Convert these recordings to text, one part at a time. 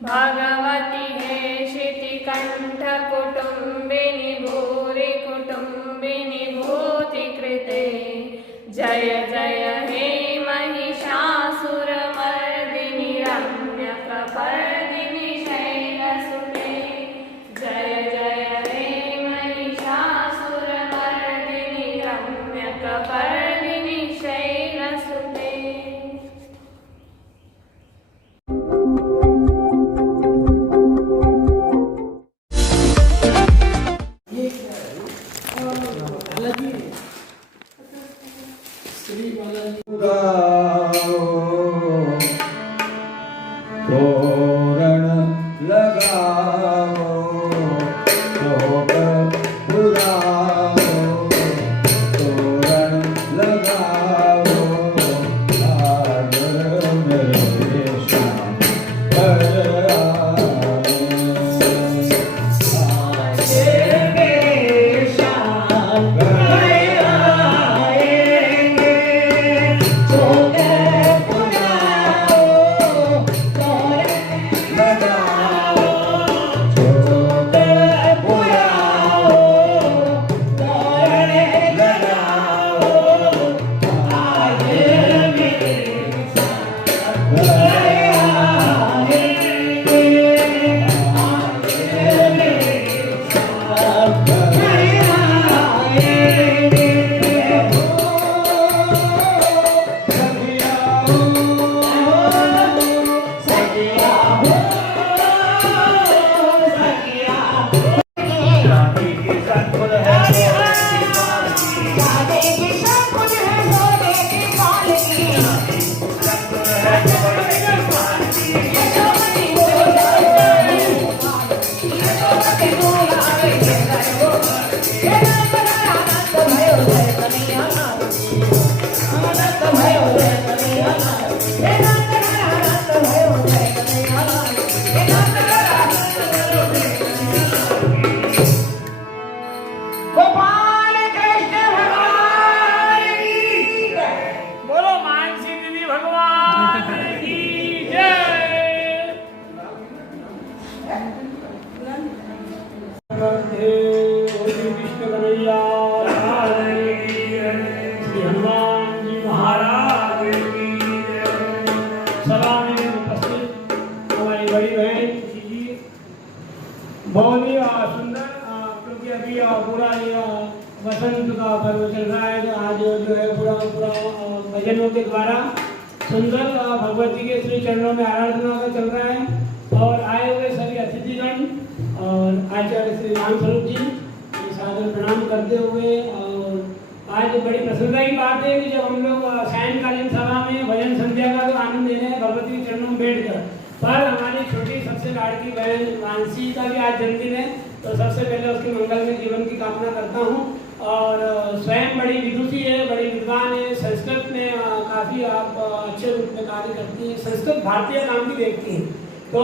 भगवती हे शितिकण्ठ कुटुम्बिनि भूरि कुटुम्बिनि भूतिकृते जय जय हे महिषासुरमर्दिनि रम्यकपर्दिनि शैलसुते जय जय हे महिषासुरमर्दिनि रम्यकपर्दिनि शैलसुते। तोरण लगाओ शोक बुलाओ तोरण लगाओ आज मेरे श्याम घर बहुत ही सुंदर, क्योंकि अभी पूरा ये वसंत का पर्व चल रहा है। आज जो है पूरा भजनों के द्वारा सुंदर भगवत जी के श्री चरणों में आराधना का चल रहा है। और आए हुए सभी अतिथिगण और आचार्य श्री रामस्वरूप जी सादर प्रणाम करते हुए, और आज बड़ी प्रसन्नता की बात है कि जब हम लोग सायंकालीन सभा में भजन संध्या का तो आनंद ले रहे हैं भगवती के चरणों में बैठकर, पर हमारी छोटी सबसे लाड़की बहन मानसी का भी आज जन्मदिन है। तो सबसे पहले उसके मंगलमय जीवन की कामना करता हूँ। और स्वयं बड़ी विदुषी है, बड़ी विद्वान है, संस्कृत में काफ़ी आप अच्छे रूप में कार्य करती हैं, संस्कृत भारतीय नाम भी देखती हैं। तो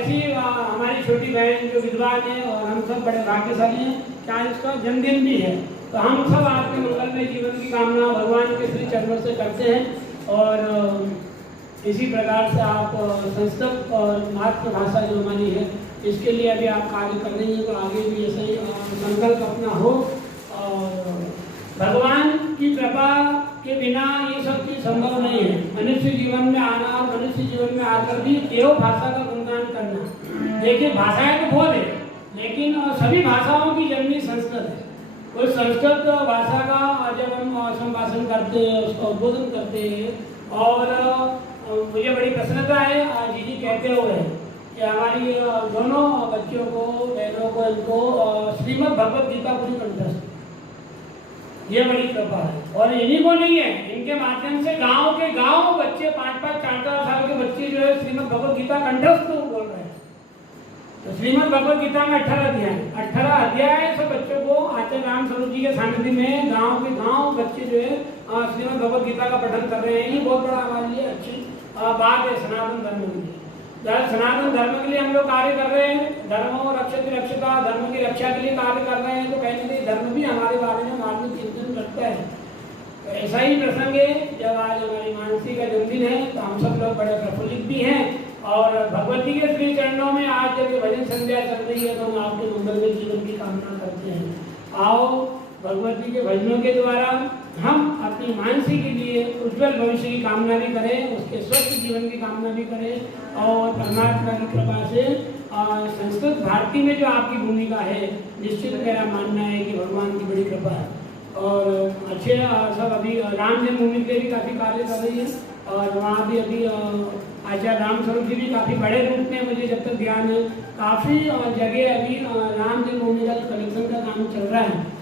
ऐसी हमारी छोटी बहन जो विद्वान है, और हम सब बड़े भाग्यशाली हैं कि आज उसका जन्मदिन भी है। तो हम सब आपके मंगलमय जीवन की कामना भगवान के श्री चरणों से करते हैं। और इसी प्रकार से आप संस्कृत और मातृभाषा जो हमारी है इसके लिए अभी आप कार्य कर रही हैं, तो आगे भी ऐसे ही संकल्प अपना हो। और भगवान की कृपा के बिना ये सब चीज संभव नहीं है। मनुष्य जीवन में आना और मनुष्य जीवन में आकर भी केवल भाषा का गुणगान करना। देखिए, भाषाएं तो बहुत है, लेकिन सभी भाषाओं की जननी संस्कृत है। उस संस्कृत भाषा का जब हम संभाषण करते हैं, उसका उद्बोधन करते हैं, और मुझे बड़ी प्रसन्नता है जी कहते हुए कि हमारी दोनों बच्चियों को, बहनों को, इनको श्रीमद् भगवत गीता पूरी कंठस्थ, ये बड़ी कृपा है। और इन्हीं को नहीं है, इनके माध्यम से गांव के गांव बच्चे 5-5, 4-4 साल के बच्चे जो है श्रीमद् भगवत गीता कंठस्थ बोल रहे हैं। तो श्रीमद् भगवत गीता में 18 अध्याय सब बच्चों को आचार्य रामस्वरूप जी के सानिध्य में गांव के गांव बच्चे जो है श्रीमद् भगवत गीता का पठन कर रहे हैं। ये बहुत बड़ा हमारे लिए अच्छी बात है सनातन धर्म के लिए। सनातन धर्म के लिए हम लोग कार्य कर रहे हैं, धर्मो रक्षति रक्षता, धर्म की रक्षा के लिए कार्य कर रहे हैं। तो कहीं ना कहीं धर्म भी हमारे बारे में मार्मिक चिंतन करता है। तो ऐसा ही प्रसंग है, जब आज हमारी मानसी का जन्मदिन है तो हम सब लोग बड़े प्रफुल्लित भी हैं। और भगवती के श्री चरणों में आज जब ये भजन संध्या चल रही है तो हम आपके मंगलमय जीवन की कामना करते हैं। आओ भगवती के भजनों के द्वारा हम अपनी मानसी के लिए उज्जवल भविष्य की कामना भी करें, उसके स्वस्थ जीवन की कामना भी करें और परमात्मा की कृपा से संस्कृत भारती में जो आपकी भूमिका है, निश्चित मेरा मानना है कि भगवान की बड़ी कृपा है। और अच्छे सब अभी राम जन्मभूमि के भी काफ़ी कार्य कर रही है और वहाँ भी अभी आचार्य राम स्वरूप जी भी काफ़ी बड़े रूप में, मुझे जब तक ध्यान है, काफ़ी जगह अभी राम जन्मभूमि का कलेक्शन का काम चल रहा है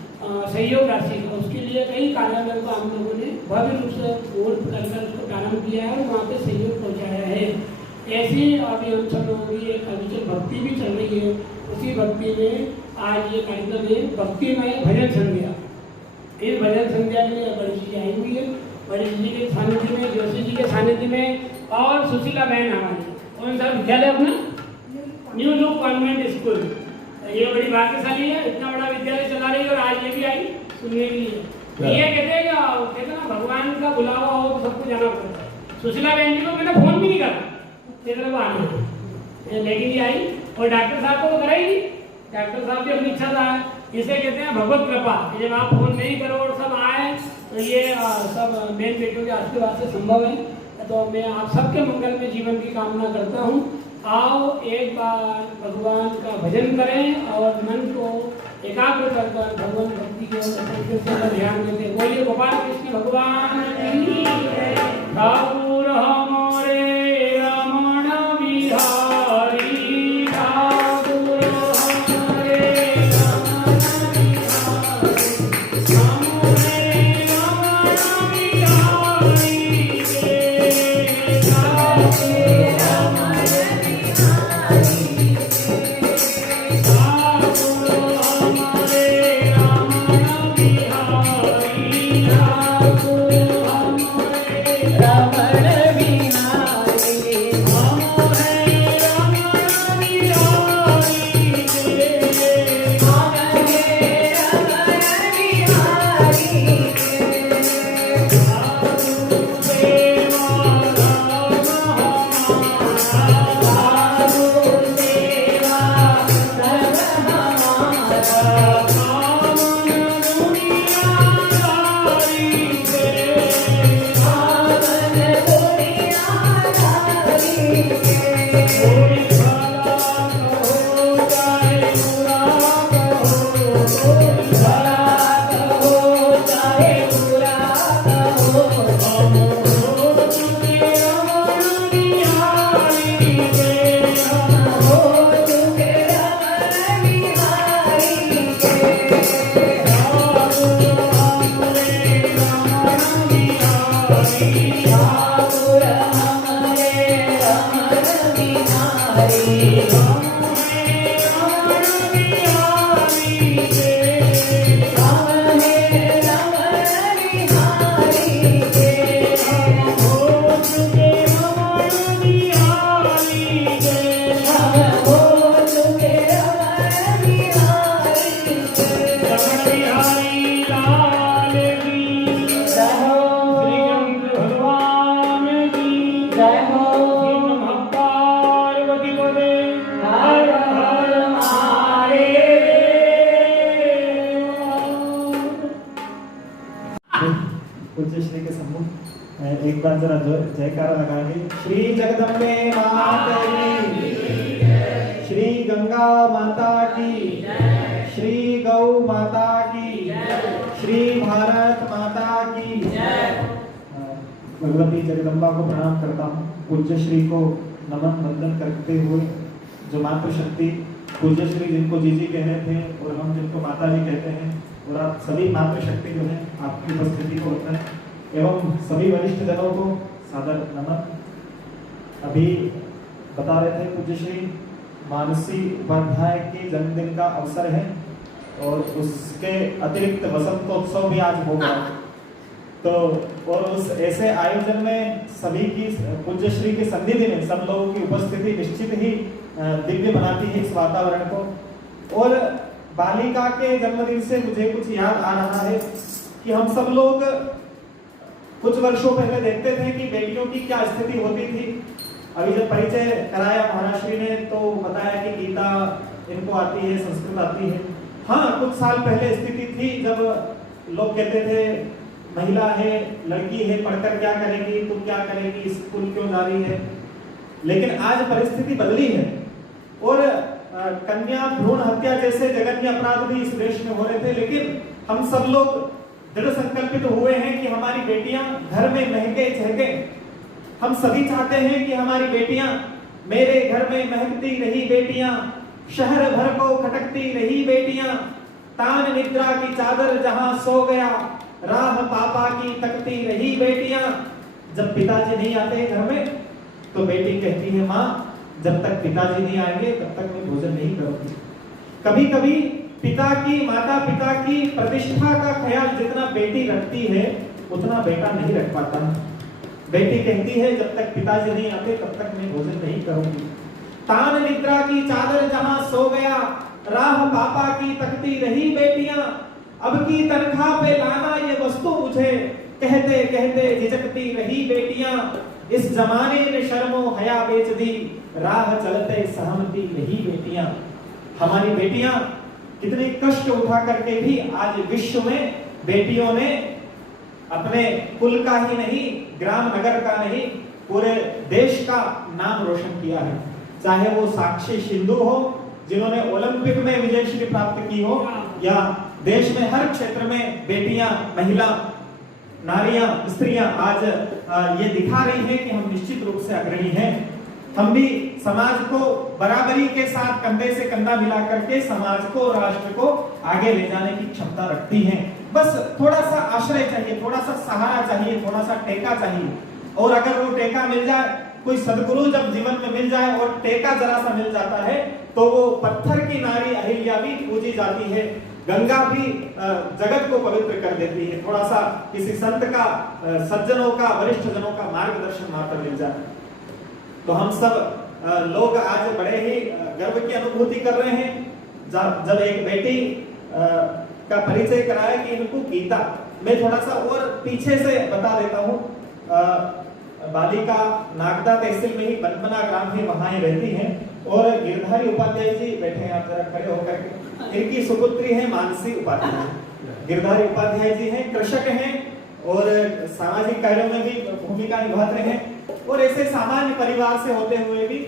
सहयोग राशि का। उसके लिए कई कार्यालयों को हम लोगों ने भव्य रूप से वोट करकर उसको प्रारंभ किया है और वहाँ पे सहयोग पहुँचाया है। ऐसी अभी हम सब लोगों की एक अभिचल भक्ति भी चल रही है। उसी भक्ति में आज ये कार्यक्रम है भक्तिमय भजन संध्या। इस भजन संध्या में बड़ी जी आई हुई है, बड़ी जी के सानिध्य में, जोशी जी के सानिध्य में और सुशीला बहन हमारी, कौन सा विद्यालय अपना न्यू लुक कॉन्वेंट स्कूल, ये बड़ी भाग्यशाली है, इतना बड़ा विद्यालय चला रही है और आज ये भी आई सुनने के लिए। ये कहते हैं ना भगवान का बुलावा हो तो सबको जाना पड़ता है। सुशीला बहन जी को मैंने फोन भी नहीं करा तेरे को आना है, लेकिन ये आई और डॉक्टर साहब को कराई, डॉक्टर साहब की अपनी इच्छा था। इसे कहते हैं भगवत कृपा। जब आप फोन नहीं करो और सब आए तो ये सब मेन बेटों के आशीर्वाद से संभव है। तो मैं आप सबके मंगल में जीवन की कामना करता हूँ। आओ एक बार भगवान का भजन करें और मन को एकाग्र कर भगवान भक्ति के ध्यान देते। बोलिए गोपाल कृष्ण भगवान की जय। ठाकुर हमारे रमण बिहारी, ठाकुर हमारे रमण बिहारी, हमारे रमण बिहारी के ठाकुर पूज्य श्री के सम्मुख एक बार जरा जयकारा लगाएंगे। श्री जगदम्बे माता की, श्री गंगा माता की, श्री गौ माता की, श्री भारत माता की। भगवती जगदम्बा को प्रणाम करता हूँ। पूज्य श्री को नमन वंदन करते हुए जो मातृशक्ति पूज्य श्री जिनको जीजी कह रहे थे और हम जिनको माता जी कहते हैं, और आप सभी मातृशक्ति जो है आपकी उपस्थिति को होता है एवं सभी वरिष्ठ जनों को सादर नमन। अभी बता रहे थे पूज्य श्री मानसी उपाध्याय के जन्मदिन का अवसर है और उसके अतिरिक्त वसंतोत्सव भी आज होगा। तो और उस ऐसे आयोजन में सभी की पूज्य श्री के सन्निधि में सब लोगों की उपस्थिति निश्चित ही दिव्य बनाती है इस वातावरण को। और बालिका के जन्मदिन से मुझे कुछ याद आ रहा है कि हम सब लोग कुछ वर्षों पहले देखते थे कि बेटियों की क्या स्थिति होती थी। अभी जब परिचय कराया महाराज श्री ने तो बताया कि गीता इनको आती है, संस्कृत आती है। हाँ, कुछ साल पहले स्थिति थी जब लोग कहते थे महिला है, लड़की है, पढ़कर क्या करेगी, तो क्या करेगी, स्कूल क्यों जा रही है। लेकिन आज परिस्थिति बदली है और कन्या भ्रूण हत्या जैसे जघन्य अपराध भी इस देश में हो रहे थे, लेकिन हम सब लोग दृढ़ संकल्पित हुए हैं कि हमारी बेटियां घर में महके झहके। हम सभी चाहते हैं कि हमारी बेटियां, मेरे घर में महकती रही बेटियां, शहर भर को खटकती रही बेटियां, तान निद्रा की चादर जहां सो गया, राह पापा की तकती रही बेटियां। जब पिताजी नहीं आते घर में तो बेटी कहती है, माँ जब तक पिताजी नहीं आएंगे तब तक मैं भोजन नहीं करूंगी। कभी कभी पिता की, माता पिता की प्रतिष्ठा का ख्याल जितना बेटी रखती है उतना बेटा नहीं रख पाता। बेटी कहती है जब तक पिताजी नहीं आते तब तक मैं भोजन नहीं करूंगी। तान निद्रा की चादर जहां सो गया, राह पापा की तकती रही बेटियां, अब की तनख्वाह पे लाना ये वस्तु मुझे, कहते कहते झिझकती रही बेटियां। इस जमाने ने शर्मो हया बेच दी, राह चलते सहमती रही बेटियां। हमारी बेटियां कितने कष्ट उठा करके भी आज विश्व में बेटियों ने अपने कुल का ही नहीं, ग्राम नगर का नहीं, पूरे देश का नाम रोशन किया है। चाहे वो साक्षी सिंधु हो जिन्होंने ओलंपिक में विजयश्री प्राप्त की हो, या देश में हर क्षेत्र में बेटियां, महिला, नारियां, स्त्रियां आज ये दिखा रही हैं कि हम निश्चित रूप से अग्रणी हैं। हम भी समाज को बराबरी के साथ कंधे से कंधा मिला करके समाज को, राष्ट्र को आगे ले जाने की क्षमता रखती हैं। बस थोड़ा सा आश्रय चाहिए, थोड़ा सा सहारा चाहिए, थोड़ा सा टेका चाहिए। और अगर वो टेका मिल जाए, कोई सदगुरु जब जीवन में मिल जाए और टेका जरा सा मिल जाता है तो वो पत्थर की नारी अहिल्या भी पूजी जाती है, गंगा भी जगत को पवित्र कर देती है। थोड़ा सा किसी संत का, सज्जनों का, वरिष्ठ जनों का मार्गदर्शन मात्र मिल जाए तो हम सब लोग आज बड़े ही गर्व की अनुभूति कर रहे हैं। जब एक बेटी का परिचय कराया कि इनको गीता, मैं थोड़ा सा और पीछे से बता देता हूँ। बालिका नागदा तहसील में ही बनबना ग्राम है, वहां ही रहती हैं। और गिरधारी उपाध्याय जी बैठे हैं, आप जरा खड़े होकर के। इनकी सुपुत्री है मानसी उपाध्याय। गिरधारी उपाध्याय जी हैं, कृषक हैं और सामाजिक कार्यों में भी भूमिका निभाते हैं। और ऐसे सामान्य परिवार से होते हुए भी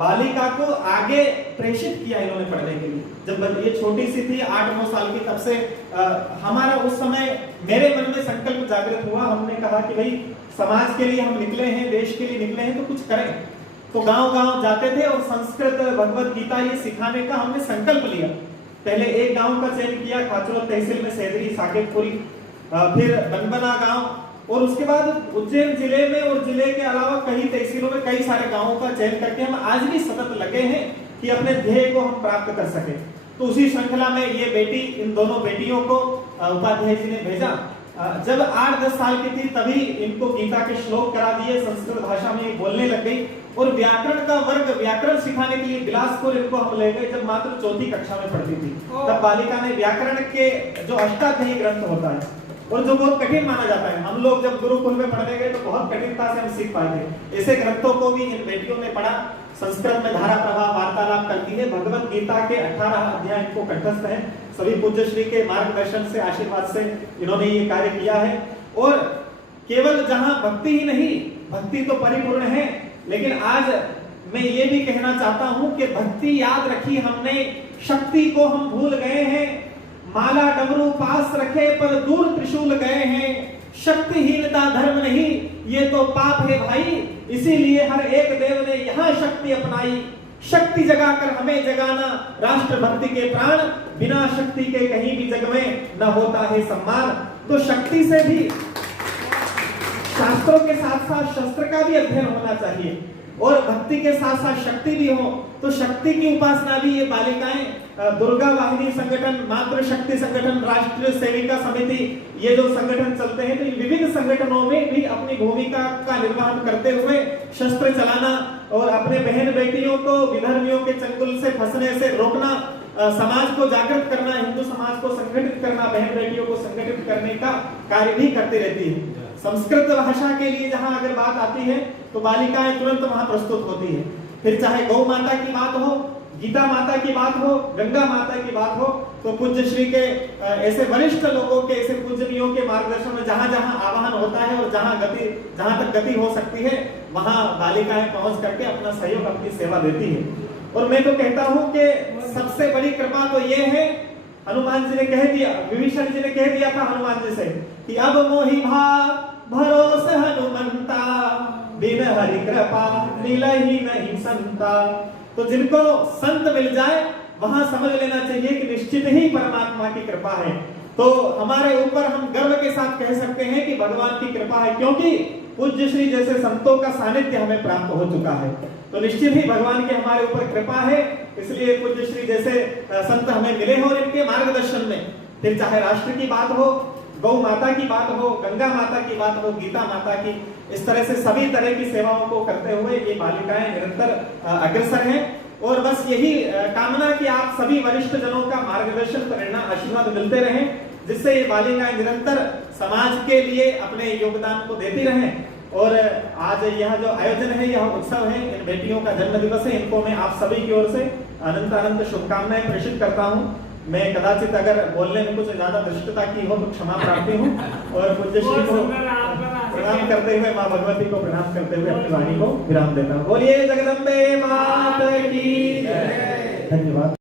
बालिका को आगे प्रेषित किया इन्होंने पढ़ने के लिए। जब ये छोटी सी थी, 8-9 साल की, तब से हमारा उस समय मेरे मन में संकल्प जागृत हुआ। हमने कहा कि भाई समाज के लिए हम निकले हैं, देश के लिए निकले हैं, तो कुछ करें। तो गांव-गांव जाते थे और संस्कृत, भगवत गीता ये सिखाने का हमने संकल्प लिया। पहले एक गांव का चयन किया, खाचरोद तहसील में सेदरी, साकेतपुरी, फिर बनबना गांव, और उसके बाद उज्जैन जिले में और जिले के अलावा कई तहसीलों में कई सारे गांवों का चयन करके हम आज भी सतत लगे हैं कि अपने ध्येय को हम प्राप्त कर सके। तो उसी श्रृंखला में ये बेटी, इन दोनों बेटियों को उपाध्याय जी ने भेजा। जब 8-10 साल की थी तभी इनको गीता के श्लोक करा दिए, संस्कृत भाषा में बोलने लग गई। और व्याकरण का वर्ग, व्याकरण सिखाने के लिए बिलासपुर इनको हम ले गए जब मात्र 4th कक्षा में पढ़ती थी। तब बालिका ने व्याकरण के जो अष्टाध्यायी ग्रंथ होता है और जो बहुत कठिन माना जाता है, हम लोग जब गुरुकुल में पढ़ने गए तो बहुत कठिनता से हम सीख पाए थे। ऐसे ग्रंथों को भी इन बेटियों ने पढ़ा। संस्कृत में धारा प्रवाह वार्तालाप करती है। भगवत गीता के 18 अध्याय इनको कंठस्थ हैं। सभी पूज्य श्री के मार्गदर्शन से, आशीर्वाद से इन्होंने ये कार्य किया है। और केवल जहां भक्ति ही नहीं, भक्ति तो परिपूर्ण है, लेकिन आज मैं ये भी कहना चाहता हूं कि भक्ति याद रखी हमने, शक्ति को हम भूल गए हैं। माला डमरू पास रखे पर दूर त्रिशूल गए हैं। शक्तिहीनता धर्म नहीं, ये तो पाप है भाई। इसीलिए हर एक देव ने यहाँ शक्ति अपनाई। शक्ति जगाकर हमें जगाना, राष्ट्र भक्ति के प्राण, बिना शक्ति के कहीं भी जग में न होता है सम्मान। तो शक्ति से भी, शास्त्रों के साथ साथ शस्त्र का भी अध्ययन होना चाहिए और भक्ति के साथ साथ शक्ति भी हो। तो शक्ति की उपासना भी ये बालिकाएं, दुर्गा वाहिनी संगठन, मातृ शक्ति संगठन, राष्ट्रीय सेविका समिति, ये जो संगठन चलते हैं, तो इन विविध संगठनों में भी अपनी भूमिका का निर्वहन करते हुए शस्त्र चलाना और अपने बहन बेटियों को विधर्मियों के चंगुल से फंसने से रोकना, समाज को जागृत करना, हिंदू समाज को संगठित करना, बहन बेटियों को संगठित करने का कार्य भी करती रहती है। संस्कृत भाषा के लिए जहां अगर बात आती है तो बालिकाएं तुरंत वहां प्रस्तुत होती है। फिर चाहे गौ माता की बात हो, गीता माता की बात हो, गंगा माता की बात हो, तो पूज्य श्री के ऐसे वरिष्ठ लोगों के, ऐसे पूजनियों के मार्गदर्शन में जहां जहां आवाहन होता है और जहां तक गति हो सकती है वहां बालिकाएं पहुंच करके अपना सहयोग, अपनी सेवा देती है। और मैं तो कहता हूं कि सबसे बड़ी कृपा तो ये है, हनुमान जी ने कह दिया, विभीषण जी ने कह दिया था हनुमान जी से कि अब मोहि भाव भरोस हनुमंता, बिन हरि कृपा मिलहि नहीं संता। तो जिनको संत मिल जाए वहां समझ लेना चाहिए कि निश्चित ही परमात्मा की कृपा है। तो हमारे ऊपर हम गर्व के साथ कह सकते हैं कि भगवान की कृपा है, क्योंकि पूज्य श्री जैसे संतों का सानिध्य हमें प्राप्त हो चुका है। तो निश्चित ही भगवान की हमारे ऊपर कृपा है, इसलिए पूज्य श्री जैसे संत हमें मिले हो और इनके मार्गदर्शन में, फिर चाहे राष्ट्र की बात हो, गौ माता की बात हो, गंगा माता की बात हो, गीता माता की, इस तरह से सभी तरह की सेवाओं को करते हुए ये बालिकाएं निरंतर अग्रसर हैं। और बस यही कामना कि आप सभी वरिष्ठ जनों का मार्गदर्शन, प्रेरणा, आशीर्वाद मिलते रहे, जिससे ये बालिकाएं निरंतर समाज के लिए अपने योगदान को देती रहें। और आज यह जो आयोजन है, यह उत्सव है, इन बेटियों का जन्म दिवस है, इनको मैं आप सभी की ओर से अनंत अनंत शुभकामनाएं प्रेषित करता हूँ। मैं कदाचित अगर बोलने में कुछ ज्यादा धृष्टता की हो तो क्षमा प्रार्थी हूँ। और पूज्य श्री को प्रणाम करते हुए, माँ भगवती को प्रणाम करते हुए अपनी वाणी को विराम देता हूँ। बोलिए जगदम्बे माता की जय। धन्यवाद।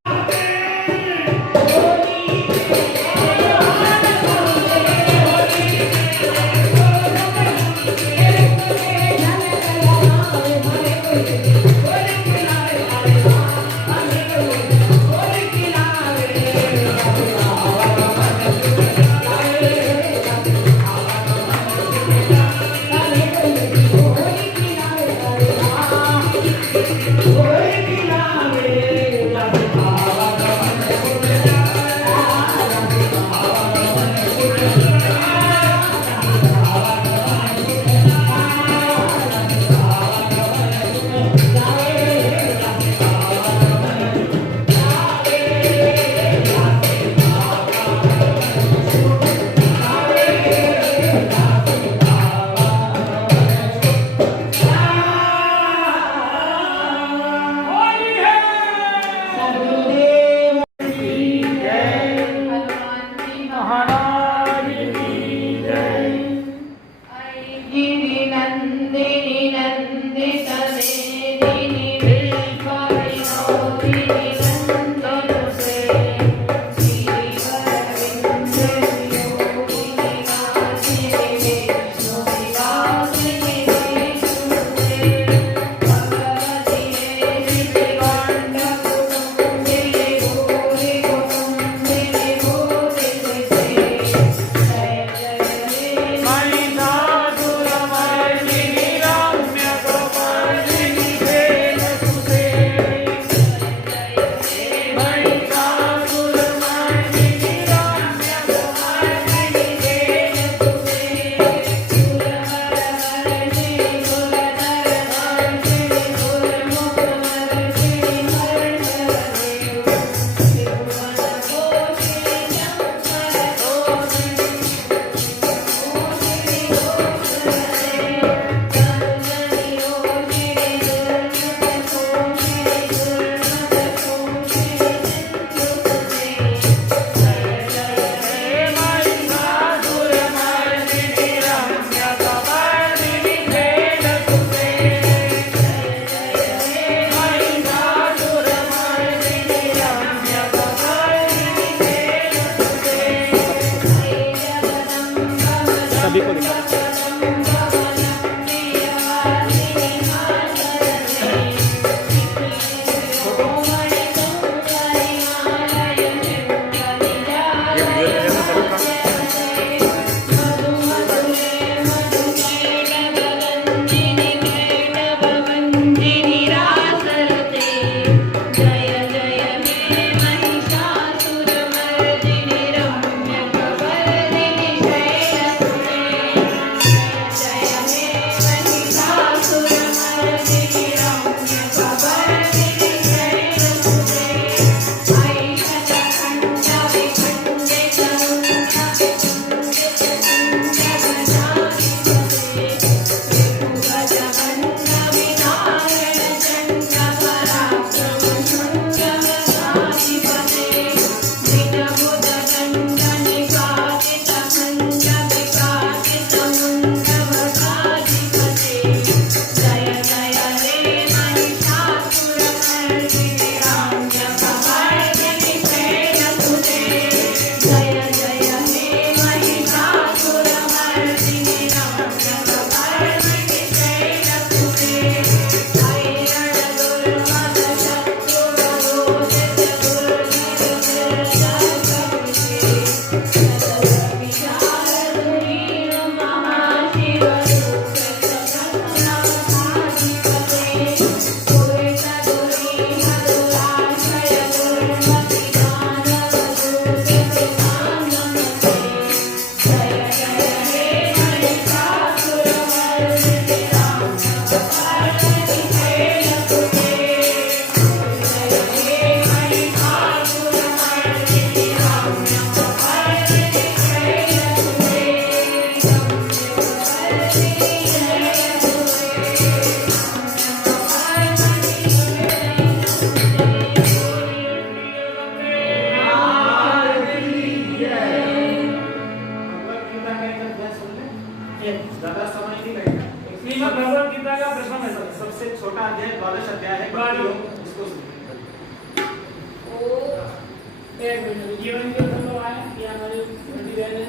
एक मिनट, जीवन के संभव है कि हमारी छोटी बहन है,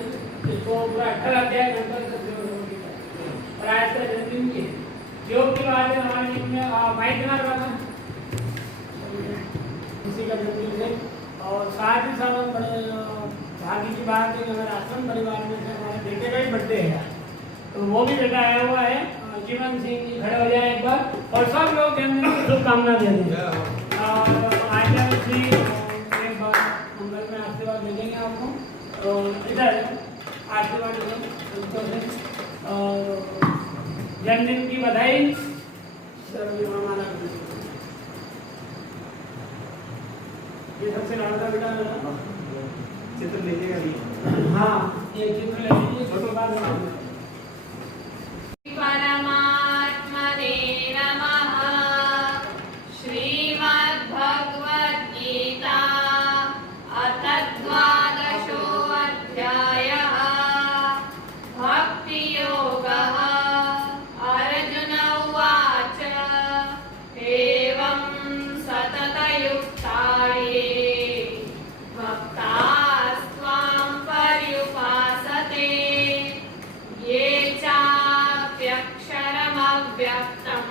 इसको पूरा 18 अध्याय घंटा तक और आज का जन्मदिन की योग की बात है हमारे दिन में माइक ना रखा किसी का जन्मदिन है। और साथ ही साथ हम बड़े भाग्य की बात है कि हमारे आश्रम परिवार में से हमारे बेटे का ही बर्थडे है, तो वो भी बेटा आया हुआ है। जीवन सिंह जी खड़े हो जाए एक बार और सब लोग जन्मदिन की शुभकामना दे दें। और आचार्य जी एक बार मंगल में आशीर्वाद दे देंगे आपको, और इधर आशीर्वाद देंगे और जन्मदिन की बधाई सभी माला को। ये सबसे लाडला बेटा मेरा चित्र लीजिएगा जी। हाँ, ये चित्र ले लीजिए, छोटे बात परमात्मने नमः। श्रीमद्भगवद्गीता अथ द्वादशोऽध्यायः। भक्तियोगः। अर्जुन उवाच एवं सततयुक्ताये भक्तास्त्वां पर्युपासते ये चाप्यक्षरमव्यक्तं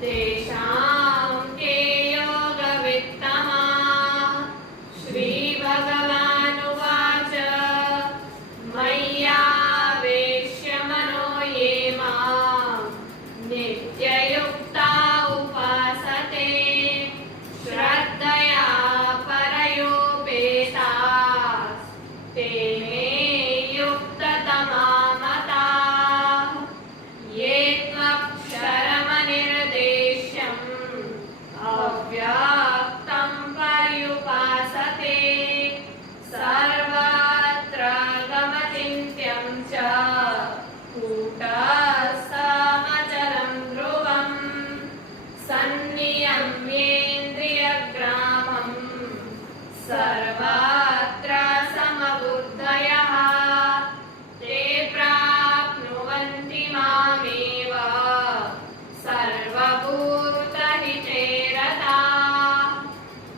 तेषां के योगवित्तमाः। श्रीभगवानुवाच मय्यावेश्य मनो ये मां नित्ययुक्ता उपासते श्रद्धया परयोपेताः ते मे युक्ततमा मताः। ये त्वक्षरमनिर्देश्यम् अव्यक्तं पर्युपासते सर्वत्र गमचिन्त्यं च कूटस्थमचलं ध्रुवम् सन्नियम्येन्द्रियग्रामं सर्वत्र समबुद्धयः ते प्राप्नुवन्ति मामेव सर्वभूतहिते रताः।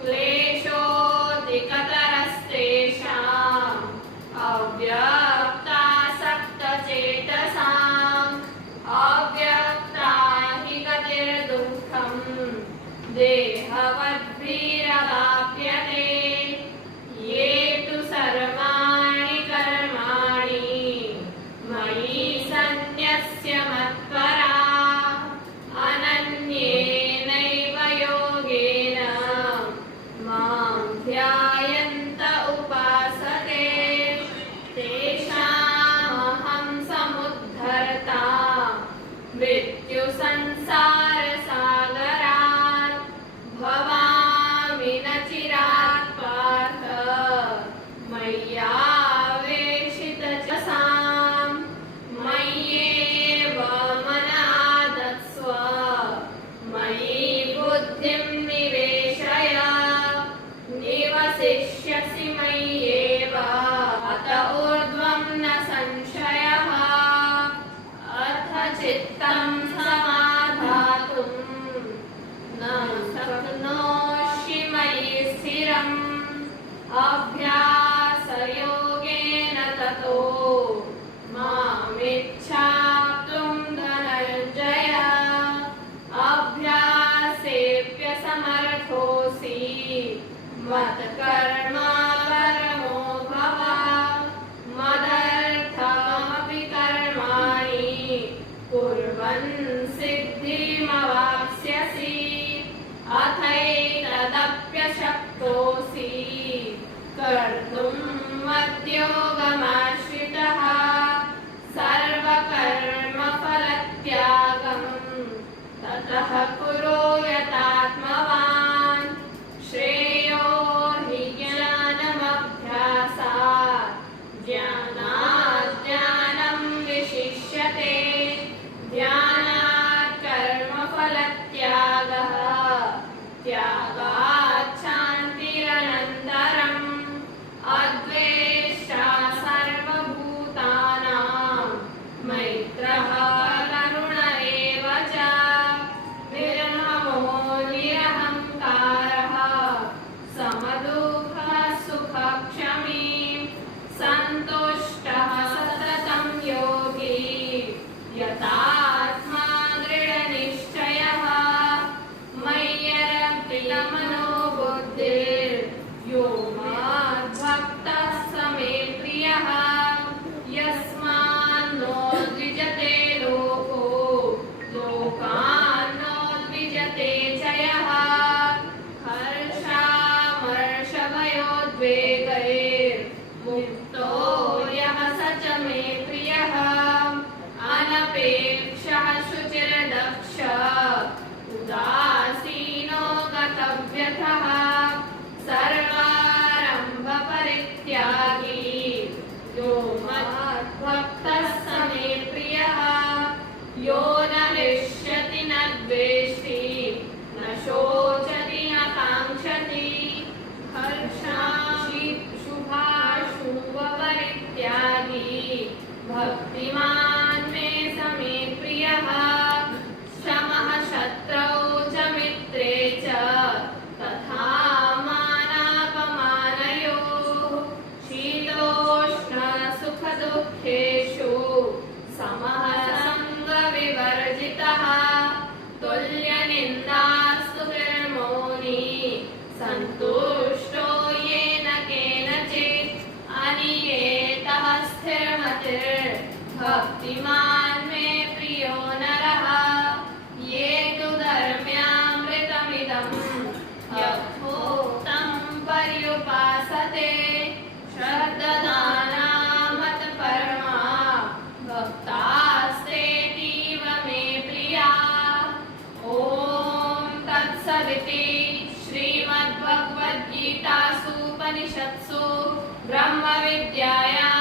क्लेशोऽधिकतरस्तेषाम् अव्यक्तासक्तचेतसाम् अव्यक्ता हि गतिर्दुःखम् देहवद्भिरवाप्यते। ये तु सर्वाणि कर्माणि मयि सन्न्यस्य मत्पराः अनन्येनैव योगेन मां ध्यायन्त उपासते तेषामहं समुद्धर्ता मृत्युसंसारसागरात् भवामि न चिरात् पार्थ मय्यावेशितचसाम्। मय्येव मनादत्स्व मयि बुद्धिं निवेशय निवसिष्यसि मय्येव अत ऊर्ध्वं न संशयः। अथ चित्तं समाधातुं न शक्नोषि मयि स्थिरम् अभ्यासयोगेन ततो मामिच्छाप्तुं धनञ्जय। अभ्यासेऽप्यसमर्थोऽसि मत्कर्मा परमो भव। मदर्थमपि कर्माणि कुर्वन् सिद्धिमवाप्स्यसि। अथैतदप्यशक्तोऽसि कर्तुं मद्योगमाश्रितः। सर्वकर्मफलत्यागं ततः कुरु यतात्मवान्। श्रेयो हि ज्ञानमभ्यासात् ज्ञानात् ज्ञानं विशिष्यते। ध्यानात् कर्मफलत्यागः त्यागात् शान्तिरनन्तरम्। अद्वेष्टा सर्वभूतानां मैत्रः करुण एव च निर्ममो सन्तुष्टो येन केनचित् अनिकेतः स्थिरमतिर्भक्तिमान् मे प्रियो नरः ये तु धर्म्यामृतमिदं यथोक्तं पर्युपासते श्रद्धानामतपरमा भक्तास्तेतीव मे प्रिया ॐ तत्सदिति श्रीमद्भगवद्गीतासु उपनिषत्सु ब्रह्मविद्यायां